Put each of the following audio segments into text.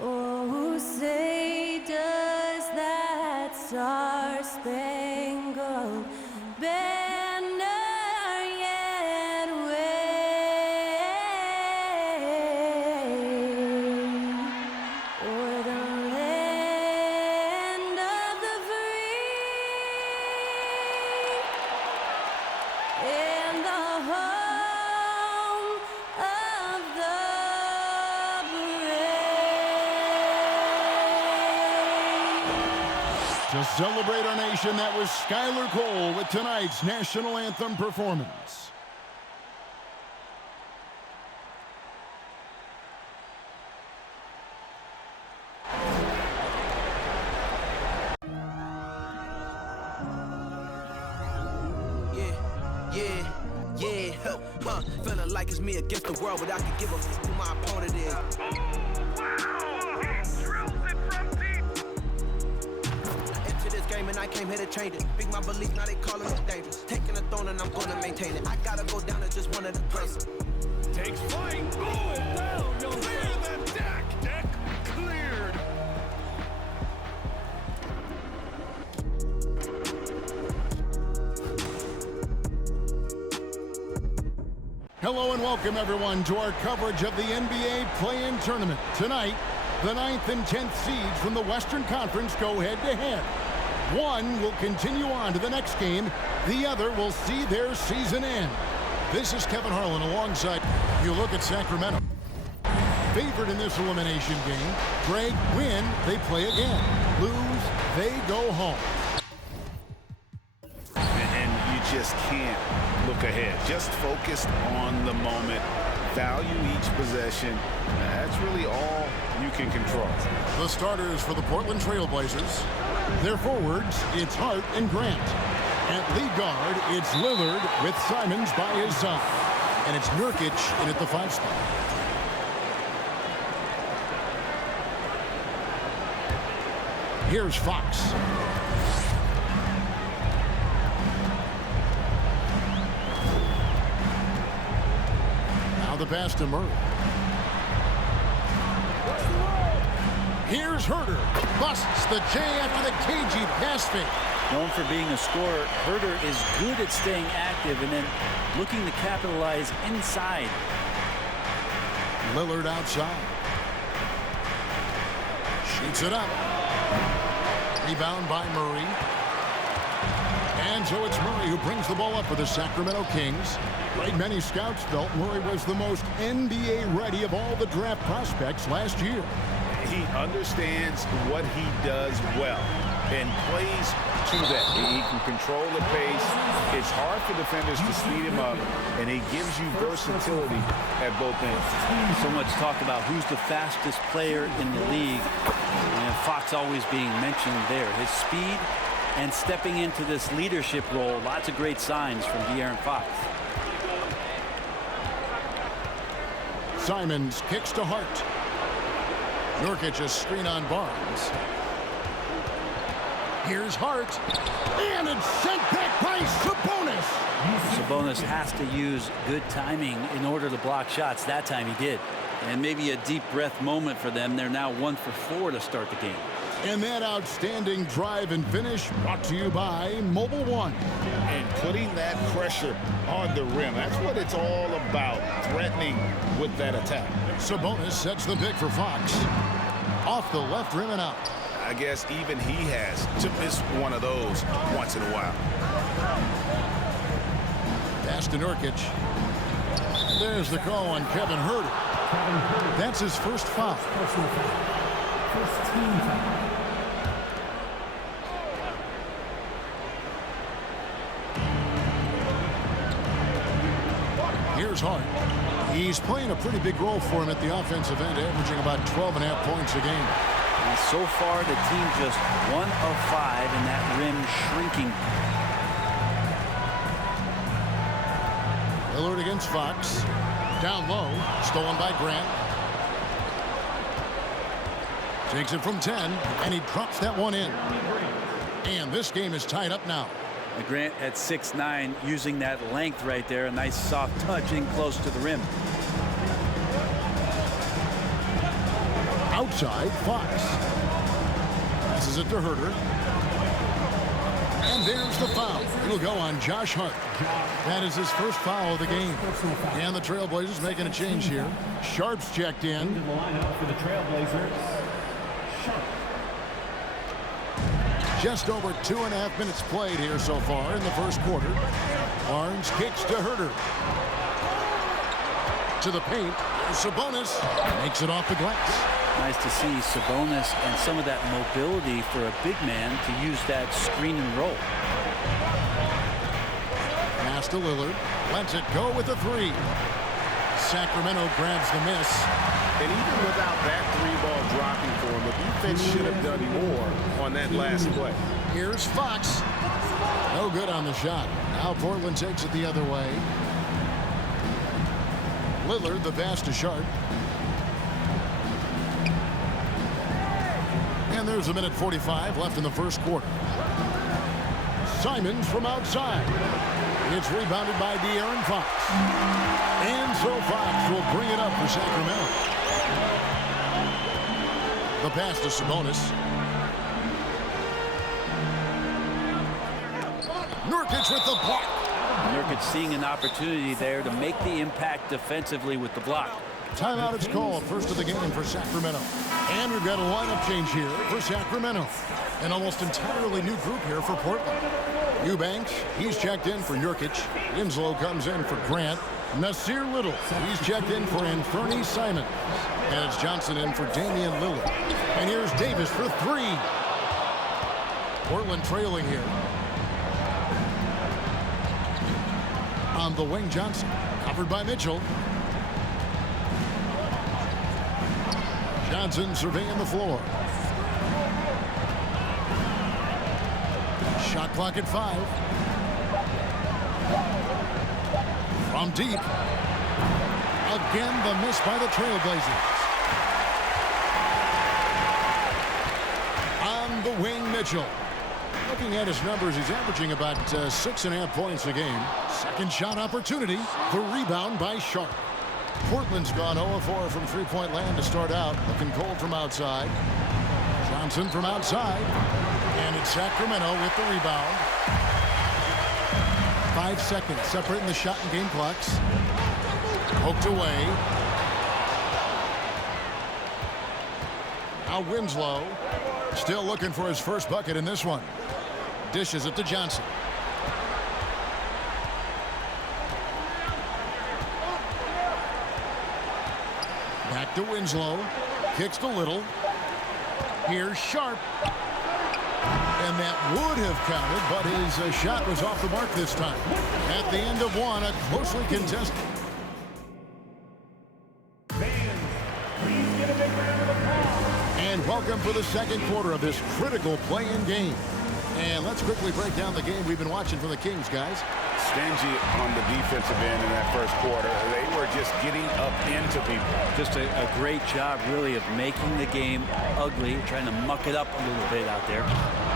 Oh, say does that star-spangled banner yet wave o'er the land of the free and the home of the To celebrate our nation, that was Skylar Cole with tonight's national anthem performance. Feeling like it's me against the world, but I can give a f who my opponent is. And I came here to change it. Big my belief, now they calling me dangerous. Taking the throne and I'm gonna maintain it. I gotta go down to just one of the places. Takes flight, going down. You'll clear the deck. Deck cleared. Hello and welcome everyone to our coverage of the NBA Play-In Tournament. Tonight, the 9th and 10th seeds from the Western Conference go head-to-head. One will continue on to the next game. The other will see their season end. This is Kevin Harlan alongside. You look at Sacramento. Favored in this elimination game. Greg, win, they play again. Lose, they go home. And you just can't look ahead. Just focused on the moment. Value each possession. That's really all you can control. The starters for the Portland Trail Blazers. Their forwards, it's Hart and Grant. At lead guard, it's Lillard with Simons by his side. And it's Nurkic in at the 5 spot. Here's Fox. Now the pass to Murray. Here's Herter. Busts the J after the cagey pass fake. Known for being a scorer, Herter is good at staying active and then looking to capitalize inside. Lillard outside. Shoots it up. Rebound by Murray. And so it's Murray who brings the ball up for the Sacramento Kings. Right, many scouts felt Murray was the most NBA ready of all the draft prospects last year. He understands what he does well and plays to that. He can control the pace. It's hard for defenders to speed him up, and he gives you versatility at both ends. So much talk about who's the fastest player in the league, and Fox always being mentioned there. His speed and stepping into this leadership role, lots of great signs from De'Aaron Fox. Simons kicks to Hart. Nurkic a screen on Barnes. Here's Hart. And it's sent back by Sabonis. Sabonis has to use good timing in order to block shots. That time he did. And maybe a deep breath moment for them. They're now 1 for 4 to start the game. And that outstanding drive and finish brought to you by Mobile One. And putting that pressure on the rim. That's what it's all about, threatening with that attack. Sabonis sets the pick for Fox. Off the left rim and out. I guess even he has to miss one of those once in a while. Pass to Nurkic. There's the call on Kevin Herter. That's his first foul. First team foul. Here's Hart. He's playing a pretty big role for him at the offensive end, averaging about 12.5 points a game. And so far, the team just 1 of 5, and that rim shrinking. Lillard against Fox. Down low, stolen by Grant. Takes it from 10, and he drops that one in. And this game is tied up now. Grant at 6'9", using that length right there. A nice soft touch in close to the rim. outside, Fox. Passes it to Herter. And there's the foul. It'll go on Josh Hart. That is his first foul of the game. And the Trailblazers making a change here. Sharp's checked in. Into the lineup for the Trailblazers, Sharp. Just over 2.5 minutes played here so far in the first quarter. Barnes kicks to Herter. To the paint. Sabonis makes it off the glass. Nice to see Sabonis and some of that mobility for a big man to use that screen and roll. Pass to Lillard. Lets it go with a three. Sacramento grabs the miss. And even without that three-ball dropping for him, the defense should have done more on that last play. Here's Fox. No good on the shot. Now Portland takes it the other way. Lillard, the pass to Sharp. And there's 1:45 left in the first quarter. Simons from outside. It's rebounded by De'Aaron Fox. And so Fox will bring it up for Sacramento. The pass to Sabonis. Nurkic with the block. Nurkic seeing an opportunity there to make the impact defensively with the block. Timeout is called, first of the game for Sacramento. And we've got a lineup change here for Sacramento. An almost entirely new group here for Portland. Eubanks, he's checked in for Nurkic. Winslow comes in for Grant. Nasir Little, he's checked in for Anthony Simons. And it's Johnson in for Damian Lillard. And here's Davis for three. Portland trailing here. On the wing, Johnson, covered by Mitchell. Johnson surveying the floor. Shot clock at 5. From deep. Again, the miss by the Trailblazers. On the wing, Mitchell. Looking at his numbers, he's averaging about 6.5 points a game. Second shot opportunity. The rebound by Sharp. Portland's gone 0-4 from three-point land to start out. Looking cold from outside. Johnson from outside. And it's Sacramento with the rebound. 5 seconds separating the shot and game clocks. Poked away. Now Winslow still looking for his first bucket in this one. Dishes it to Johnson. Back to Winslow. Kicks to Little. Here's Sharp. And that would have counted, but his shot was off the mark this time. At the end of one, a closely contested. And welcome for the second quarter of this critical play-in game. And let's quickly break down the game we've been watching from the Kings, guys. Stingy on the defensive end in that first quarter. They were just getting up into people. Just a great job, really, of making the game ugly, trying to muck it up a little bit out there.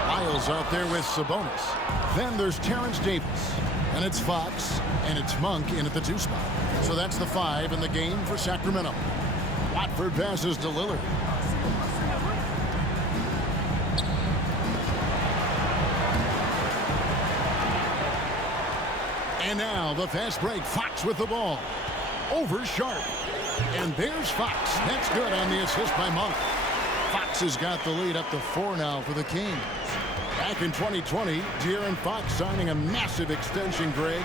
Miles out there with Sabonis. Then there's Terrence Davis. And it's Fox. And it's Monk in at the 2 spot. So that's the 5 in the game for Sacramento. Watford passes to Lillard. And now the fast break. Fox with the ball. Over Sharp. And there's Fox. That's good on the assist by Monk. Fox has got the lead up to 4 now for the Kings. Back in 2020, De'Aaron Fox signing a massive extension, Greg.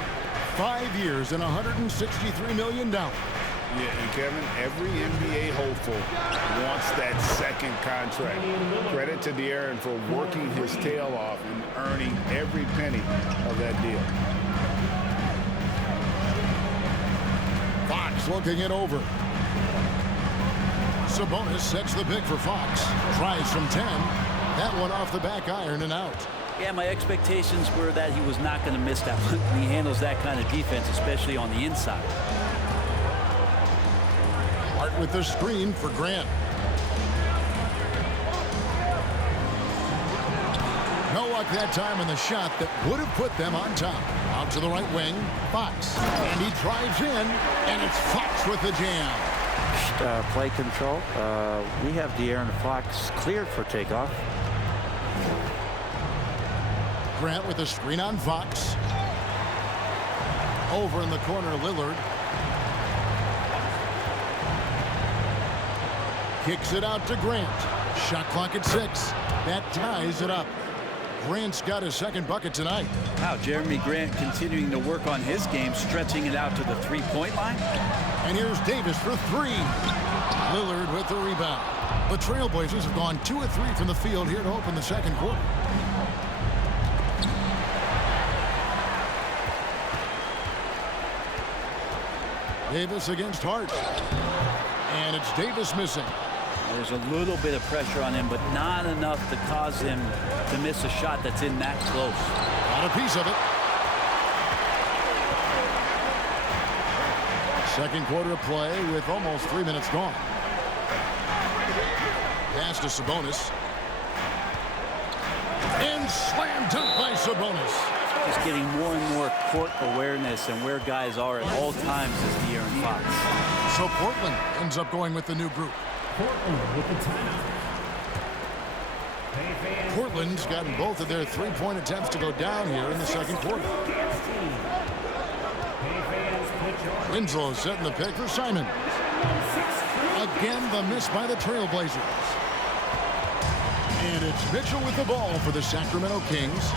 5 years and $163 million. Yeah, and Kevin, every NBA hopeful wants that second contract. Credit to De'Aaron for working his tail off and earning every penny of that deal. Fox looking it over. Sabonis sets the pick for Fox. Tries from 10. That one off the back iron and out. Yeah, my expectations were that he was not going to miss that one. He handles that kind of defense, especially on the inside. Hart with the screen for Grant. No luck that time on the shot that would have put them on top. Out to the right wing, Fox. And he drives in, and it's Fox with the jam. play control. We have De'Aaron Fox cleared for takeoff. Grant with a screen on Fox. Over in the corner, Lillard. Kicks it out to Grant. Shot clock at 6. That ties it up. Grant's got his second bucket tonight. Wow, Jeremy Grant continuing to work on his game, stretching it out to the three-point line. And here's Davis for 3. Lillard with the rebound. The Trailblazers have gone 2 of 3 from the field here to open the second quarter. Davis against Hart. And it's Davis missing. There's a little bit of pressure on him, but not enough to cause him to miss a shot that's in that close. Got a piece of it. Second quarter of play with almost 3 minutes gone. Pass to Sabonis. And slam dunk by Sabonis. Just getting more and more court awareness and where guys are at all times is De'Aaron Fox. So Portland ends up going with the new group. Portland with the timeout. Portland's gotten both of their three-point attempts to go down here in the second quarter. Winslow setting the pick for Simon. Again, the miss by the Trailblazers. And it's Mitchell with the ball for the Sacramento Kings.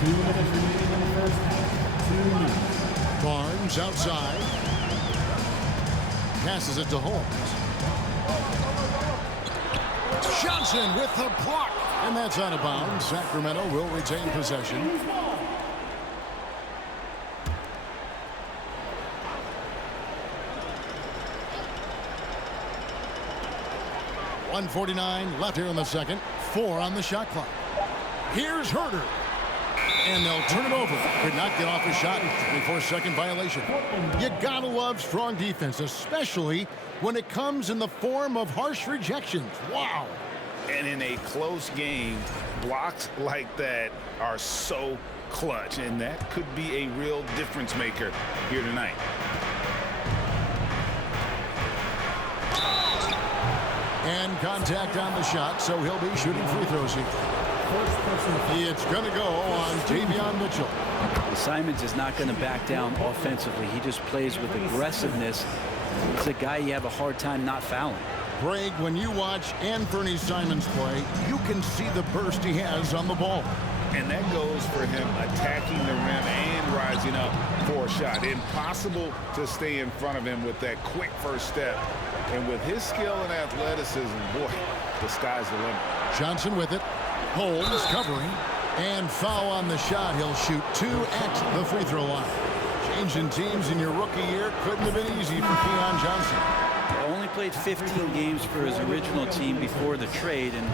2 minutes remaining in the first half. 2 minutes. Barnes outside. Passes it to Holmes. Johnson with the block. And that's out of bounds. Sacramento will retain possession. .149 left here in the second. 4 on the shot clock. Here's Herter. And they'll turn it over. Could not get off a shot before second violation. You gotta love strong defense, especially when it comes in the form of harsh rejections. Wow. And in a close game, blocks like that are so clutch, and that could be a real difference maker here tonight. And contact on the shot, so he'll be shooting free throws here. It's going to go on Davion Mitchell. Simons is not going to back down offensively. He just plays with aggressiveness. He's a guy you have a hard time not fouling. Greg, when you watch Anthony Simons play, you can see the burst he has on the ball. And that goes for him attacking the rim and rising up for a shot. Impossible to stay in front of him with that quick first step. And with his skill and athleticism, boy, the sky's the limit. Johnson with it. Holmes covering. And foul on the shot. He'll shoot 2 at the free throw line. Changing teams in your rookie year couldn't have been easy for Keon Johnson. Only played 15 games for his original team before the trade, and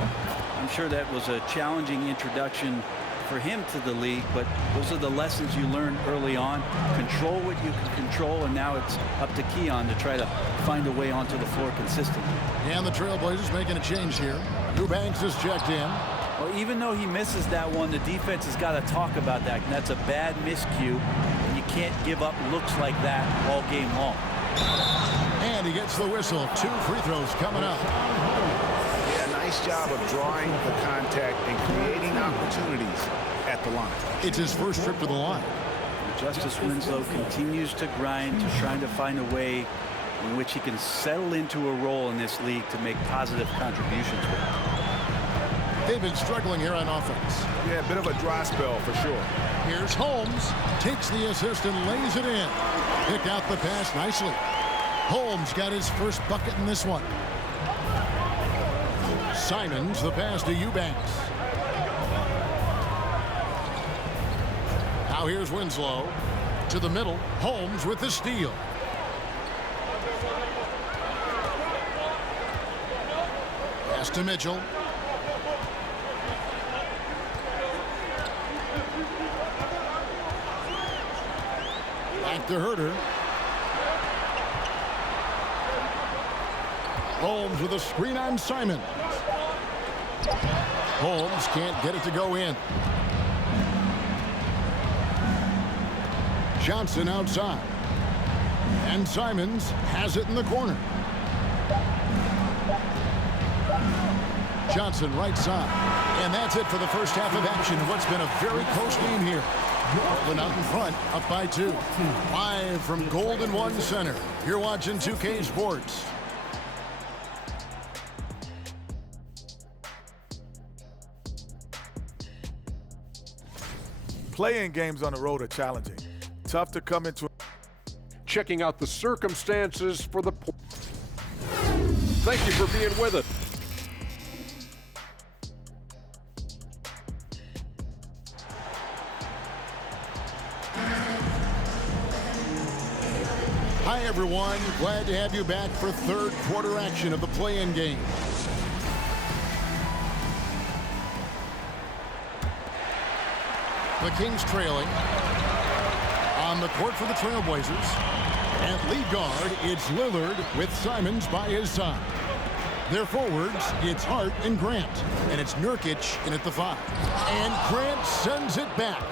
I'm sure that was a challenging introduction for him to the league, but those are the lessons you learn early on. Control what you can control, and now it's up to Keon to try to find a way onto the floor consistently. And the Trailblazers making a change here. Eubanks is checked in. Well, even though he misses that one, the defense has got to talk about that, and that's a bad miscue, and you can't give up looks like that all game long. And he gets the whistle. 2 free throws coming up. Yeah, nice job of drawing the contact and creating opportunities at the line. It's his first trip to the line. Justice Winslow continues to grind, to trying to find a way in which he can settle into a role in this league to make positive contributions with. They've been struggling here on offense. Yeah, a bit of a dry spell for sure. Here's Holmes. Takes the assist and lays it in. Picked out the pass nicely. Holmes got his first bucket in this one. Simons, the pass to Eubanks. Now here's Winslow. To the middle. Holmes with the steal. Pass to Mitchell. Back to Herter. Holmes with a screen on Simons. Holmes can't get it to go in. Johnson outside. And Simons has it in the corner. Johnson right side. And that's it for the first half of action. What's been a very close game here. Portland out in front, up by 2. Live from Golden One Center. You're watching 2K Sports. Playing games on the road are challenging. Tough to come into. Checking out the circumstances for the. Thank you for being with us. Hi, everyone. Glad to have you back for third quarter action of the play-in game. The Kings trailing. On the court for the Trailblazers. At lead guard, it's Lillard with Simons by his side. Their forwards, it's Hart and Grant. And it's Nurkic in at the 5. And Grant sends it back.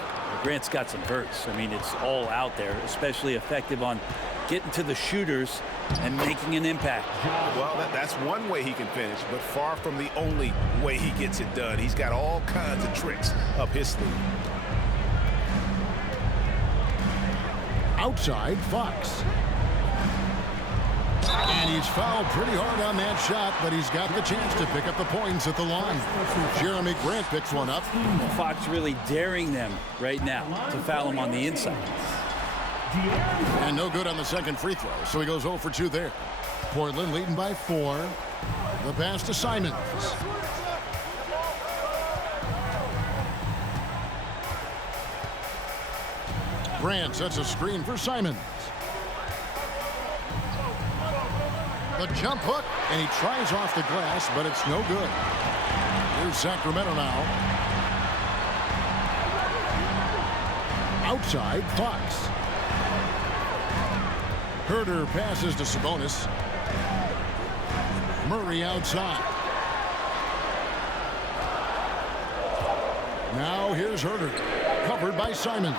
Grant's got some verts. I mean, it's all out there, especially effective on getting to the shooters and making an impact. Well, that's one way he can finish, but far from the only way he gets it done. He's got all kinds of tricks up his sleeve. Outside, Fox. And he's fouled pretty hard on that shot, but he's got the chance to pick up the points at the line. Jeremy Grant picks one up. Fox really daring them right now to foul him on the inside. And no good on the second free throw, so he goes 0 for 2 there. Portland leading by 4. The pass to Simons. Grant sets a screen for Simons. The jump hook, and he tries off the glass, but it's no good. Here's Sacramento now. Outside, Fox. Herter passes to Sabonis. Murray outside. Now here's Herter, covered by Simons.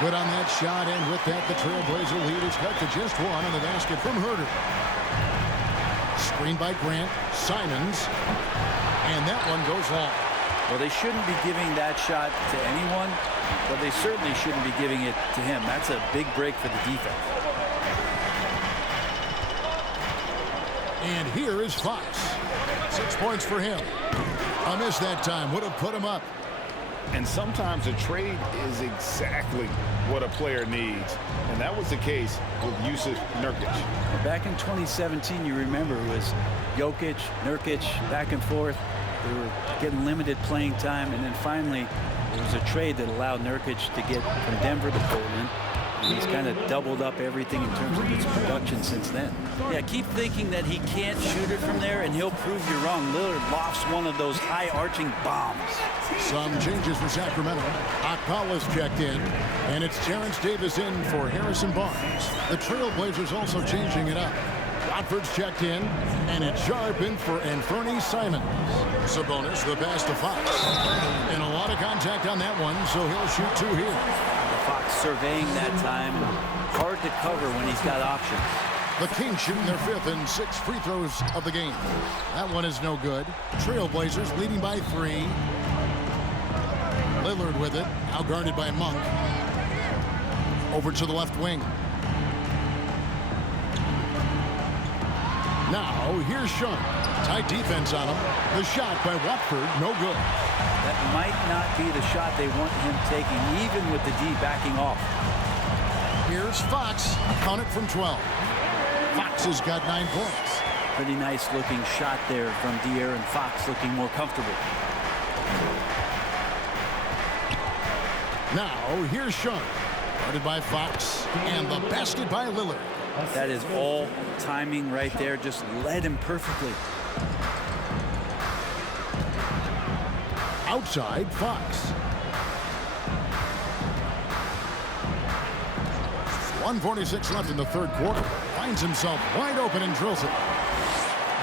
Good on that shot, and with that, the Trailblazer lead is cut to just 1 on the basket from Herter. Screen by Grant, Simons, and that one goes long. Well, they shouldn't be giving that shot to anyone, but they certainly shouldn't be giving it to him. That's a big break for the defense. And here is Fox. 6 points for him. A miss that time would have put him up. And sometimes a trade is exactly what a player needs. And that was the case with Jusuf Nurkic. Back in 2017, you remember, it was Jokic, Nurkic, back and forth. They were getting limited playing time, and then finally there was a trade that allowed Nurkic to get from Denver to Portland. And he's kind of doubled up everything in terms of his production since then. Yeah, keep thinking that he can't shoot it from there, and he'll prove you wrong. Lillard lofts one of those high-arching bombs. Some changes for Sacramento. Akpala's checked in, and it's Terrence Davis in for Harrison Barnes. The Trailblazers also changing it up. Watford's checked in, and it's Sharp in for Anthony Simons. Sabonis, the pass to Fox. And a lot of contact on that one, so he'll shoot 2 here. Fox surveying that time, and hard to cover when he's got options. The Kings shooting their 5th and 6th free throws of the game. That one is no good. Trailblazers leading by 3. Lillard with it, now guarded by Monk. Over to the left wing. Now, here's Sharp. Tight defense on him. The shot by Watford, no good. That might not be the shot they want him taking, even with the D backing off. Here's Fox. Count it from 12. Fox has got 9 points. Pretty nice looking shot there from De'Aaron Fox, looking more comfortable. Now, here's Sharp. Guarded by Fox, and the basket by Lillard. That is all timing right there. Just led him perfectly. Outside, Fox. 1:46 left in the third quarter. Finds himself wide open and drills it.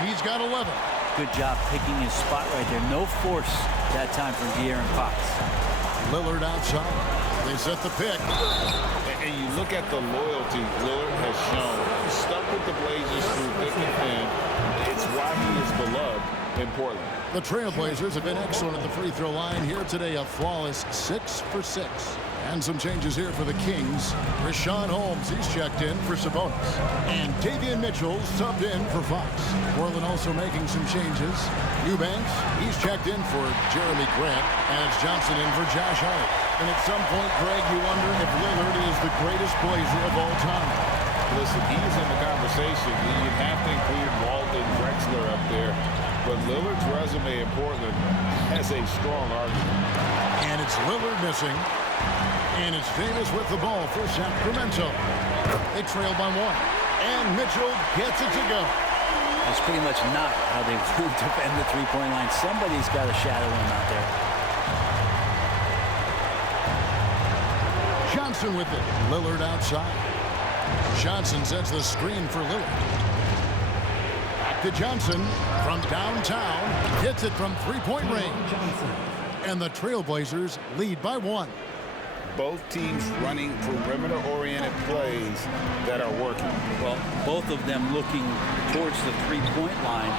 He's got 11. Good job picking his spot right there. No force that time from De'Aaron Fox. Lillard outside. They set the pick. And you look at the loyalty Lillard has shown. He's stuck with the Blazers through thick and thin. It's why he is beloved in Portland. The Trailblazers have been excellent at the free throw line here today, a flawless 6 for 6. And some changes here for the Kings. Richaun Holmes, he's checked in for Sabonis. And Davion Mitchell subbed in for Fox. Portland also making some changes. Eubanks, he's checked in for Jeremy Grant. And it's Johnson in for Josh Hart. And at some point, Greg, you wonder if Lillard is the greatest Blazer of all time. Listen, he's in the conversation. You'd have to include Walton, Drexler up there. But Lillard's resume in Portland has a strong argument. And it's Lillard missing. And it's Davis with the ball for Sacramento. They trail by 1. And Mitchell gets it to go. That's pretty much not how they defend the three-point line. Somebody's got to shadow him out there. Johnson with it. Lillard outside. Johnson sets the screen for Lillard. Back to Johnson from downtown. Hits it from three-point range. And the Trailblazers lead by 1. Both teams running perimeter-oriented plays that are working. Well, both of them looking towards the three-point line.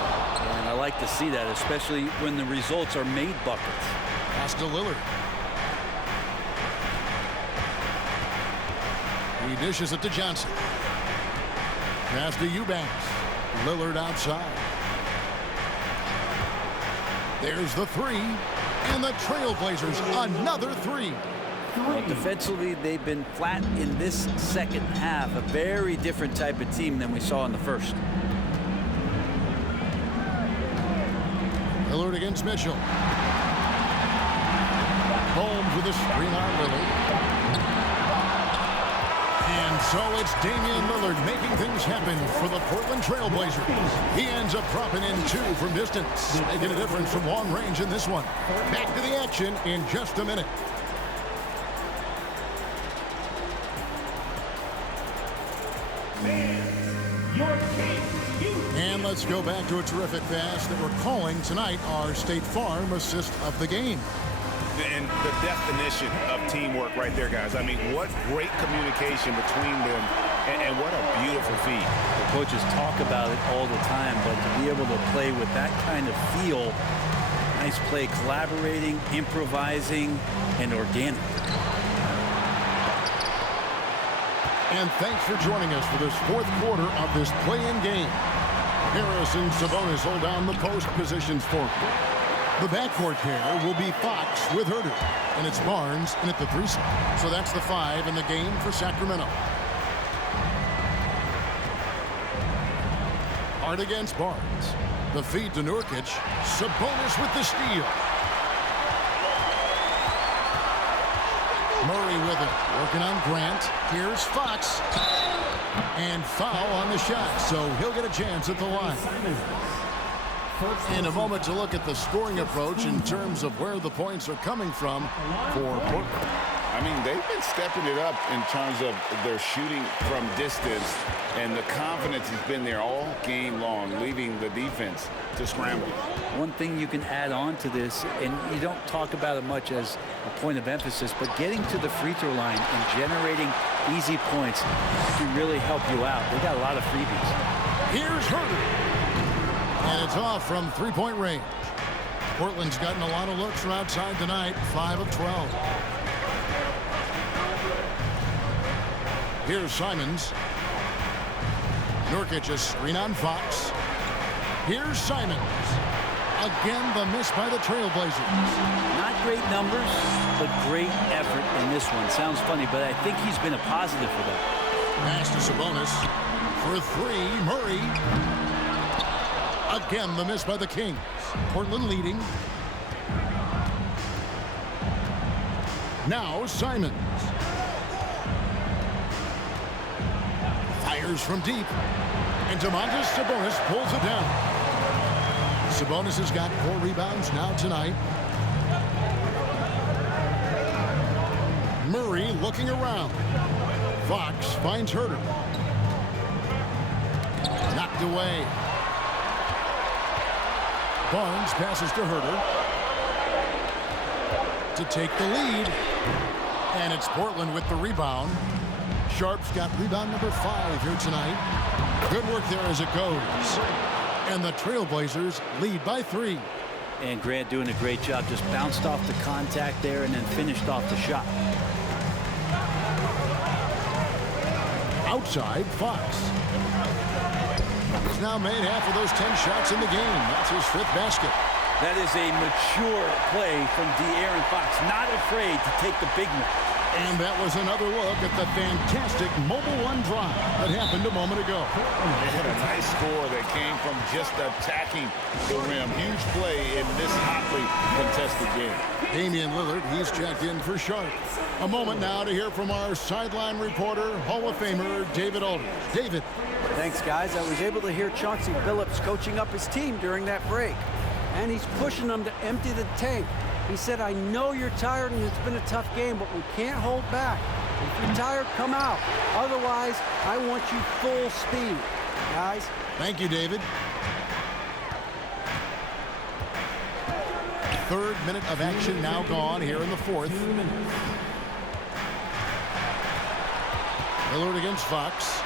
And I like to see that, especially when the results are made buckets. Pass to Lillard. He dishes it to Johnson. Pass to Eubanks. Lillard outside. There's the 3. And the Trailblazers, another 3. Well, defensively, they've been flat in this second half. A very different type of team than we saw in the first. Lillard against Mitchell. Holmes with a screen on Lillard. And so it's Damian Lillard making things happen for the Portland Trailblazers. He ends up dropping in 2 from distance, making a difference from long range in this one. Back to the action in just a minute. And let's go back to a terrific pass that we're calling tonight our State Farm assist of the game. And the definition of teamwork right there, guys. I mean, what great communication between them, and what a beautiful feat. The coaches talk about it all the time, but to be able to play with that kind of feel, nice play, collaborating, improvising, and organic. And thanks for joining us for this 4th quarter of this play-in game. Harris and Sabonis hold down the post positions for them. The backcourt pair will be Fox with Herter, and it's Barnes in at the 3 spot. So that's the 5 in the game for Sacramento. Hart against Barnes. The feed to Nurkic. Sabonis with the steal. Murray with it, working on Grant. Here's Fox. And foul on the shot, so he'll get a chance at the line. In a moment to look at the scoring approach in terms of where the points are coming from for Portland. I mean, they've been stepping it up in terms of their shooting from distance, and the confidence has been there all game long, leaving the defense to scramble. One thing you can add on to this, and you don't talk about it much as a point of emphasis, but getting to the free throw line and generating easy points can really help you out. They got a lot of freebies. Here's Herter. And it's off from three-point range. Portland's gotten a lot of looks from outside tonight, 5 of 12. Here's Simons. Nurkic a screen on Fox. Here's Simons. Again, the miss by the Trailblazers. Not great numbers, but great effort in this one. Sounds funny, but I think he's been a positive for them. Pass to Sabonis. For 3, Murray. Again, the miss by the Kings. Portland leading. Now Simons. Fires from deep. And Domantas Sabonis pulls it down. Sabonis has got 4 rebounds now tonight. Murray looking around. Fox finds Herter. Knocked away. Barnes passes to Herter to take the lead. And it's Portland with the rebound. Sharp's got rebound number 5 here tonight. Good work there as it goes. And the Trailblazers lead by 3. And Grant doing a great job. Just bounced off the contact there and then finished off the shot. Outside, Fox. He's now made half of those 10 shots in the game. That's his 5th basket. That is a mature play from De'Aaron Fox. Not afraid to take the big one. And that was another look at the fantastic Mobile One drive that happened a moment ago. And a nice score that came from just attacking the rim. Huge play in this hotly contested game. Damian Lillard, he's checked in for Sharp. A moment now to hear from our sideline reporter, Hall of Famer David Aldridge. David. Thanks, guys. I was able to hear Chauncey Billups coaching up his team during that break. And he's pushing them to empty the tank. He said, I know you're tired and it's been a tough game, but we can't hold back. If you're tired, come out. Otherwise, I want you full speed, guys. Thank you, David. 3rd minute of action now gone here in the 4th. Lillard against Fox.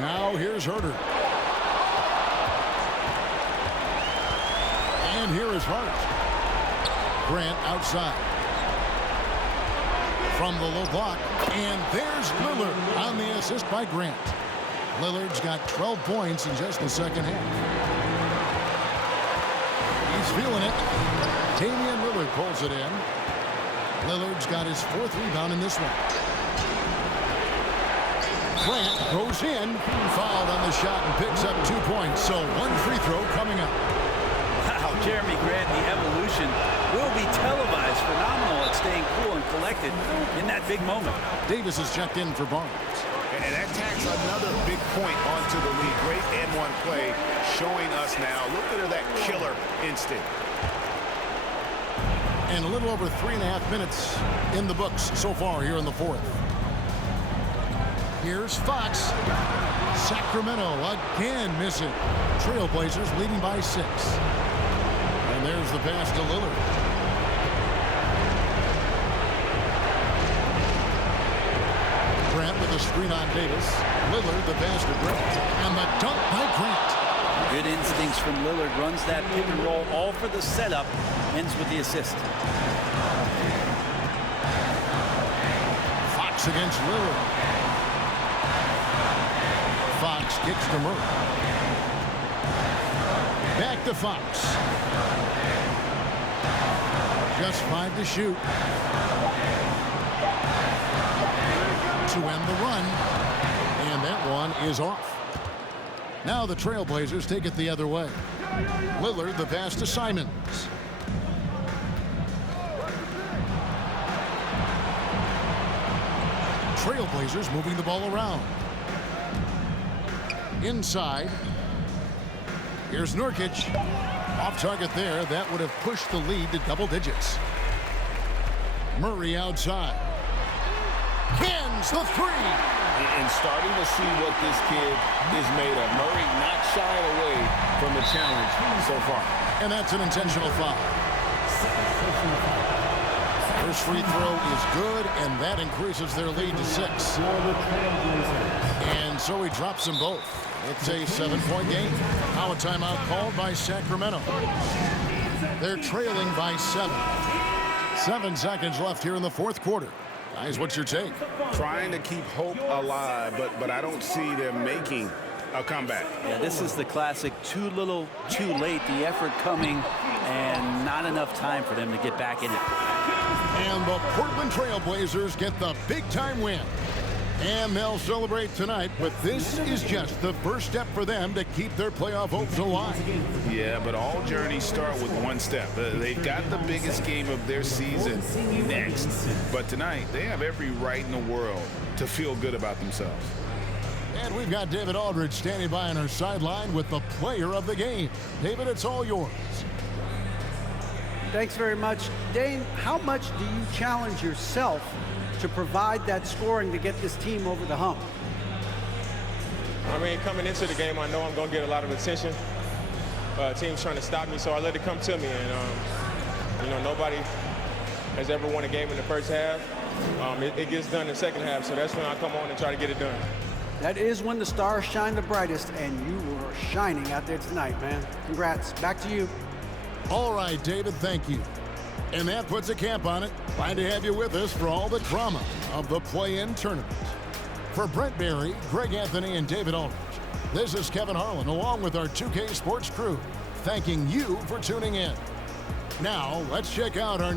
Now here's Herter. And here is Hart. Grant outside. From the low block. And there's Lillard on the assist by Grant. Lillard's got 12 points in just the second half. He's feeling it. Damian Lillard pulls it in. Lillard's got his 4th rebound in this one. Grant goes in. Fouled on the shot and picks up 2 points. So 1 free throw coming up. Wow, Jeremy Grant, the evolution will be televised. Phenomenal at staying cool and collected in that big moment. Davis is checked in for Barnes. And that tacks another big point onto the lead. Great and 1 play showing us now. Look at that killer instinct. And a little over 3.5 minutes in the books so far here in the 4th. Here's Fox. Sacramento again missing. Trailblazers leading by 6. And there's the pass to Lillard. Grant with a screen on Davis. Lillard the pass to Grant. And the dunk by Grant. Good instincts from Lillard. Runs that pick and roll all for the setup. Ends with the assist. Fox against Lillard. Fox kicks to Murray. Back to Fox. Just 5 to shoot. To end the run. And that one is off. Now the Trailblazers take it the other way. Lillard the pass to Simons. Trailblazers moving the ball around. Inside. Here's Nurkic. Off target there. That would have pushed the lead to double digits. Murray outside. Cans the 3. And starting to see what this kid is made of. Murray not shying away from the challenge so far. And that's an intentional foul. First free throw is good, and that increases their lead to 6. And so he drops them both. It's a 7-point game. Now a timeout called by Sacramento. They're trailing by 7. 7 seconds left here in the 4th quarter. Guys, what's your take? Trying to keep hope alive, but I don't see them making a comeback. Yeah, this is the classic too little, too late. The effort coming and not enough time for them to get back in it. And the Portland Trailblazers get the big-time win. And they'll celebrate tonight, but this is just the first step for them to keep their playoff hopes alive. Yeah, but all journeys start with 1 step. They've got the biggest game of their season next. But tonight, they have every right in the world to feel good about themselves. And we've got David Aldridge standing by on our sideline with the player of the game. David, it's all yours. Thanks very much. Dane, how much do you challenge yourself to provide that scoring to get this team over the hump? I mean, coming into the game, I know I'm going to get a lot of attention. Team's trying to stop me, so I let it come to me. And, you know, nobody has ever won a game in the first half. It gets done in the second half, so that's when I come on and try to get it done. That is when the stars shine the brightest, and you were shining out there tonight, man. Congrats. Back to you. All right, David, thank you. And that puts a cap on it. Glad to have you with us for all the drama of the play-in tournament. For Brent Barry, Greg Anthony, and David Aldridge, this is Kevin Harlan along with our 2K Sports crew, thanking you for tuning in. Now, let's check out our